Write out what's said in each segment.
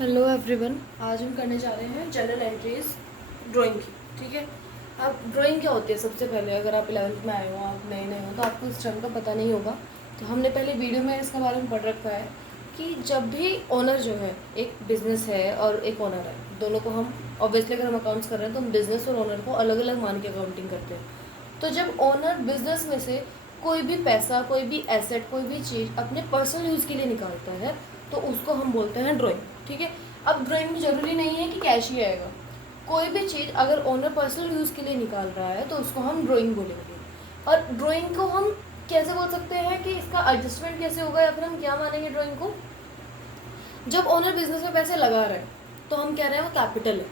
Hello everyone, आज हम करने जा रहे हैं जर्नल एंट्रीज ड्राइंग की। ठीक है। अब ड्राइंग क्या होती है? सबसे पहले अगर आप 11th में आए हो, आप नए हो, तो आपको इस टर्म का पता नहीं होगा। तो हमने पहले वीडियो में इसके बारे में पढ़ रखा है कि जब भी ओनर जो है, एक बिजनेस है और एक ओनर है, दोनों को हम ऑब्वियसली अगर हम अकाउंट्स कर रहे हैं तो हम बिजनेस और ओनर को अलग अलग मान के अकाउंटिंग करते हैं। तो जब ओनर बिजनेस में से कोई भी पैसा, कोई भी एसेट, कोई भी चीज़ अपने पर्सनल यूज़ के लिए निकालता है तो उसको हम बोलते हैं ड्राइंग। ठीक है। अब ड्राइंग में ज़रूरी नहीं है कि कैश ही आएगा। कोई भी चीज़ अगर ओनर पर्सनल यूज़ के लिए निकाल रहा है तो उसको हम ड्राइंग बोलेंगे। और ड्राइंग को हम कैसे बोल सकते हैं कि इसका एडजस्टमेंट कैसे होगा, या फिर हम क्या मानेंगे ड्राइंग को? जब ओनर बिजनेस में पैसे लगा रहे हैं तो हम कह रहे हैं वो कैपिटल है।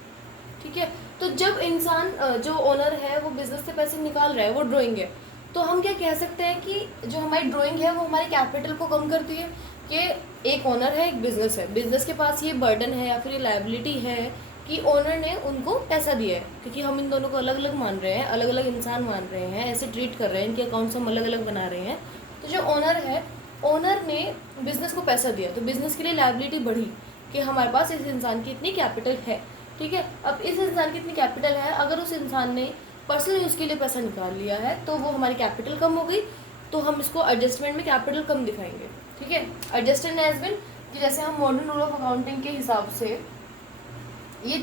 ठीक है। तो जब इंसान जो ओनर है वो बिजनेस से पैसे निकाल रहा है वो ड्राइंग है। तो हम क्या कह सकते हैं कि जो हमारी ड्राइंग है वो हमारे कैपिटल को कम करती है। कि एक ओनर है, एक बिजनेस है, बिजनेस के पास ये बर्डन है या फिर ये लायबिलिटी है कि ओनर ने उनको पैसा दिया है, क्योंकि हम इन दोनों को अलग अलग मान रहे हैं, अलग अलग इंसान मान रहे हैं, ऐसे ट्रीट कर रहे हैं, इनके अकाउंट्स हम अलग अलग बना रहे हैं। तो जो ओनर है, ओनर ने बिजनेस को पैसा दिया तो बिजनेस के लिए लायबिलिटी बढ़ी कि हमारे पास इस इंसान की इतनी कैपिटल है। ठीक है। अब इस इंसान की इतनी कैपिटल है, अगर उस इंसान ने पर्सनल यूज़ के लिए पैसा निकाल लिया है तो वो हमारी कैपिटल कम हो गई, तो हम इसको एडजस्टमेंट में कैपिटल कम दिखाएंगे। ठीक है। एडजस्टेड हैज़ बीन कि जैसे हम मॉडर्न रूल ऑफ अकाउंटिंग के हिसाब से ये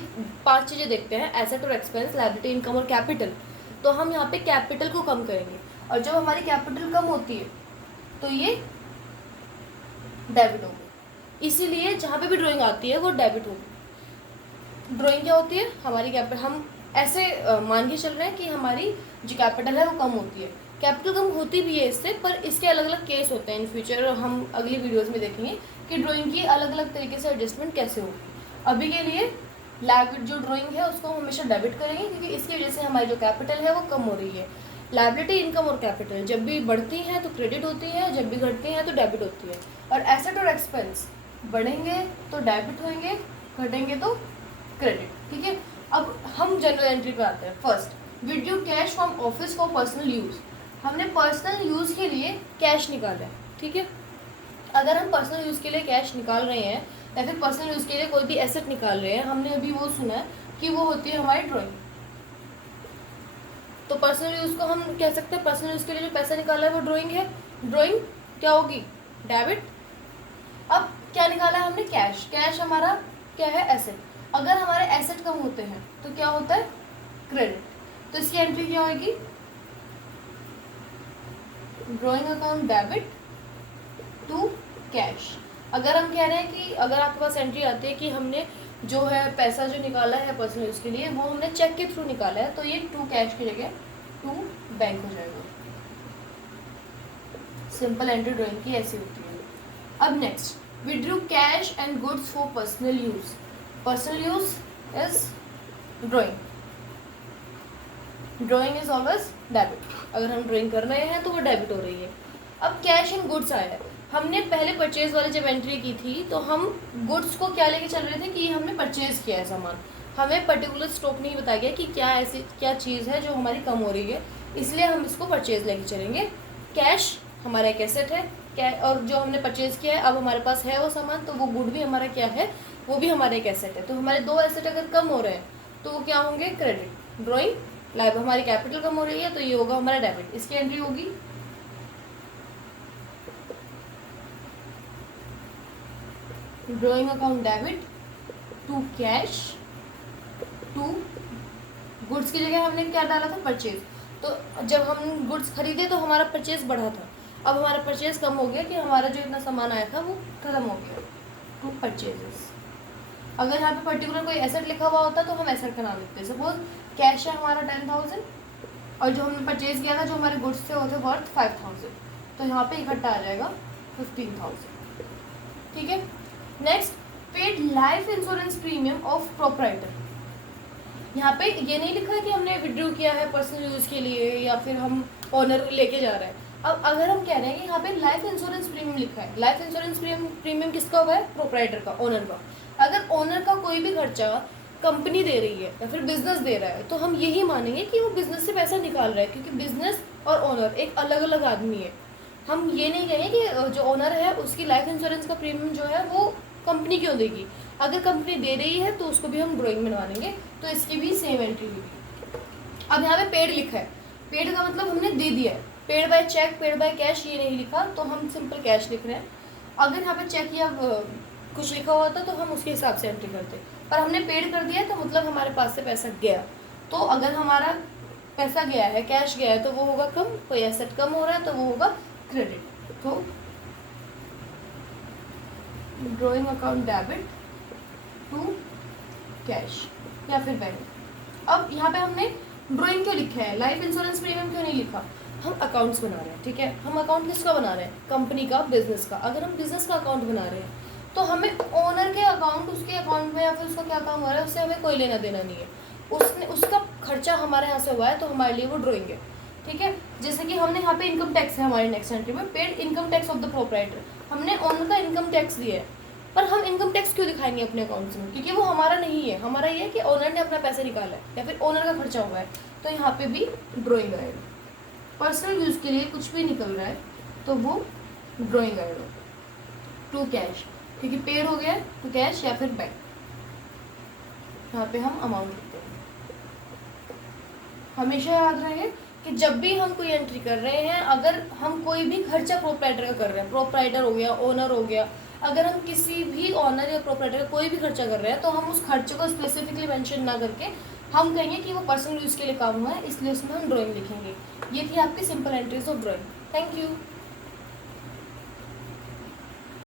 5 चीज़ें देखते हैं: एसेट और एक्सपेंस, लायबिलिटी, इनकम और कैपिटल। तो हम यहाँ पे कैपिटल को कम करेंगे, और जब हमारी कैपिटल कम होती है तो ये डेबिट होगी। इसीलिए जहाँ पे भी ड्राइंग आती है वो डेबिट होगी। ड्राइंग क्या होती है? हमारी कैपिटल, हम ऐसे मान के चल रहे हैं कि हमारी जो कैपिटल है वो कम होती है। कैपिटल कम होती भी है इससे, पर इसके अलग अलग केस होते हैं। इन फ्यूचर हम अगली वीडियोस में देखेंगे कि ड्राइंग की अलग अलग तरीके से एडजस्टमेंट कैसे होगी। अभी के लिए लायबिलिटी जो ड्राइंग है उसको हम हमेशा डेबिट करेंगे, क्योंकि इसकी वजह से हमारी जो कैपिटल है वो कम हो रही है। लायबिलिटी, इनकम और कैपिटल जब भी बढ़ती हैं तो क्रेडिट होती है, जब भी घटती हैं तो डेबिट होती है। और एसेट और एक्सपेंस बढ़ेंगे तो डेबिट होंगे, घटेंगे तो क्रेडिट। ठीक है। अब हम जनरल एंट्री पे आते हैं। First, withdraw cash from office for personal use. हमने पर्सनल यूज़ के लिए कैश निकाला है। ठीक है। अगर हम पर्सनल यूज़ के लिए कैश निकाल रहे हैं या फिर पर्सनल यूज़ के लिए कोई भी एसेट निकाल रहे हैं, हमने अभी वो सुना है कि वो होती है हमारी ड्राइंग। तो पर्सनल यूज़ को हम कह सकते हैं पर्सनल यूज़ के लिए जो पैसा निकाला है वो ड्राइंग है। ड्राइंग क्या होगी? डेबिट। अब क्या निकाला है हमने? कैश। कैश हमारा क्या है? एसेट। अगर हमारे एसेट कम होते हैं तो क्या होता है? क्रेडिट। तो इसकी एंट्री क्या होगी? Drawing account debit to cash. अगर हम कह रहे हैं कि अगर आपके पास एंट्री आती है कि हमने जो है पैसा जो निकाला है पर्सनल यूज़ के लिए वो हमने चेक के थ्रू निकाला है, तो ये टू कैश की जगह टू बैंक हो जाएगा। सिंपल एंट्री ड्राइंग की ऐसी होती है। अब next, withdrew cash and goods for personal use. Personal use is drawing. Drawing is always debit. अगर हम ड्राइंग कर रहे हैं तो वो डेबिट हो रही है। अब कैश एंड गुड्स आया है। हमने पहले परचेज वाले जब एंट्री की थी तो हम गुड्स को क्या लेके चल रहे थे कि हमने परचेज किया है सामान। हमें पर्टिकुलर स्टॉक नहीं बताया गया कि क्या ऐसी क्या चीज़ है जो हमारी कम हो रही है, इसलिए हम इसको परचेज लेके चलेंगे। कैश हमारा एक एसेट है, क्या, और जो हमने परचेज किया है अब हमारे पास है वो सामान, तो वो गुड भी हमारा क्या है? वो भी हमारा एक एसेट है। तो हमारे दो एसेट अगर कम हो रहे हैं तो वो क्या होंगे? क्रेडिट। ड्राइंग लाइव, हमारी कैपिटल कम हो रही है तो ये होगा हमारा डेबिट। इसकी एंट्री होगी drawing account debit to cash to goods की जगह हमने क्या डाला था? परचेज। तो जब हम गुड्स खरीदे तो हमारा परचेज बढ़ा था, अब हमारा परचेज कम हो गया कि हमारा जो इतना सामान आया था वो खत्म हो गया। To purchases. अगर यहाँ पे पर्टिकुलर कोई एसेट लिखा हुआ होता तो हम एसेट का नाम लिखते हैं। सपोज कैश है हमारा 10,000 और जो हमने परचेज किया था जो हमारे गुड्स थे वो थे वर्थ 5,000, तो यहाँ पे इकट्ठा आ जाएगा 15,000। ठीक है। Next, paid life insurance premium of proprietor. यहाँ पे ये नहीं लिखा है कि हमने विड्रू किया है पर्सनल यूज़ के लिए या फिर हम ओनर लेके जा रहे हैं। अब अगर हम कह रहे हैं कि यहाँ पे लाइफ इंश्योरेंस प्रीमियम लिखा है, लाइफ इंश्योरेंस प्रीमियम किसका हुआ है? प्रोप्राइटर का, ओनर का। अगर ओनर का कोई भी खर्चा कंपनी दे रही है या फिर बिजनेस दे रहा है तो हम यही मानेंगे कि वो बिजनेस से पैसा निकाल रहा है, क्योंकि बिजनेस और ओनर एक अलग अलग आदमी है। हम ये नहीं कहेंगे कि जो ओनर है उसकी लाइफ इंश्योरेंस का प्रीमियम जो है वो कंपनी क्यों देगी। अगर कंपनी दे रही है तो उसको भी हम ड्राइंग में बनवा लेंगे, तो इसकी भी सेम एंट्री होगी। अब यहाँ पे पेड लिखा है, पेड का मतलब हमने दे दिया है, paid by cheque, paid by cash ये नहीं लिखा, तो हम सिंपल कैश लिख रहे हैं। अगर यहाँ पे चेक या कुछ लिखा हुआ था तो हम उसके हिसाब से एंट्री करते, पर हमने पेड कर दिया तो मतलब हमारे पास से पैसा गया। तो अगर हमारा पैसा गया है, कैश गया है, तो वो होगा कम, कोई एसेट कम हो रहा है तो वो होगा क्रेडिट। तो drawing account debit to cash या फिर बैंक। अब यहाँ पे हमने ड्रॉइंग क्यों लिखा है, लाइफ इंश्योरेंस प्रीमियम क्यों नहीं लिखा, हम अकाउंट्स बना रहे हैं, ठीक है। हम अकाउंट किसका बना रहे हैं, कंपनी का, बिजनेस का। अगर हम बिजनेस का अकाउंट बना रहे हैं तो हमें ओनर के अकाउंट, उसके अकाउंट में या फिर उसका क्या काम हो रहा है उससे हमें कोई लेना देना नहीं है। उसने उसका खर्चा हमारे यहाँ से हुआ है तो हमारे लिए वो ड्रॉइंग है, ठीक है। जैसे कि हमने यहाँ पे इनकम टैक्स है हमारी नेक्स्ट एंट्री में, paid income tax of the proprietor, हमने ओनर का इनकम टैक्स दिया है। पर हम इनकम टैक्स क्यों दिखाएंगे अपने अकाउंट्स में, क्योंकि वो हमारा नहीं है, हमारा ये है कि ओनर ने अपना पैसा निकाला है या फिर ओनर का खर्चा हुआ है, तो यहाँ पे भी ड्रॉइंग आएगा। पर्सनल यूज़ के लिए कुछ भी निकल रहा है तो वो ड्रॉइंग आएगा। टू कैश, क्योंकि पेड हो गया टू कैश या फिर बैंक, यहाँ पे हम अमाउंट लिखते हैं। हमेशा याद रहे कि जब भी हम कोई एंट्री कर रहे हैं, अगर हम कोई भी खर्चा प्रोप्राइटर का कर रहे हैं, प्रोप्राइटर हो गया, ओनर हो गया, अगर हम किसी भी ओनर या प्रोप्राइटर का कोई भी खर्चा कर रहे हैं तो हम उस खर्चे को स्पेसिफिकली मेंशन ना करके हम कहेंगे कि वो पर्सनल यूज़ के लिए काम हुआ है, इसलिए उसमें हम ड्राइंग लिखेंगे। ये थी आपकी simple entries of drawing. Thank you.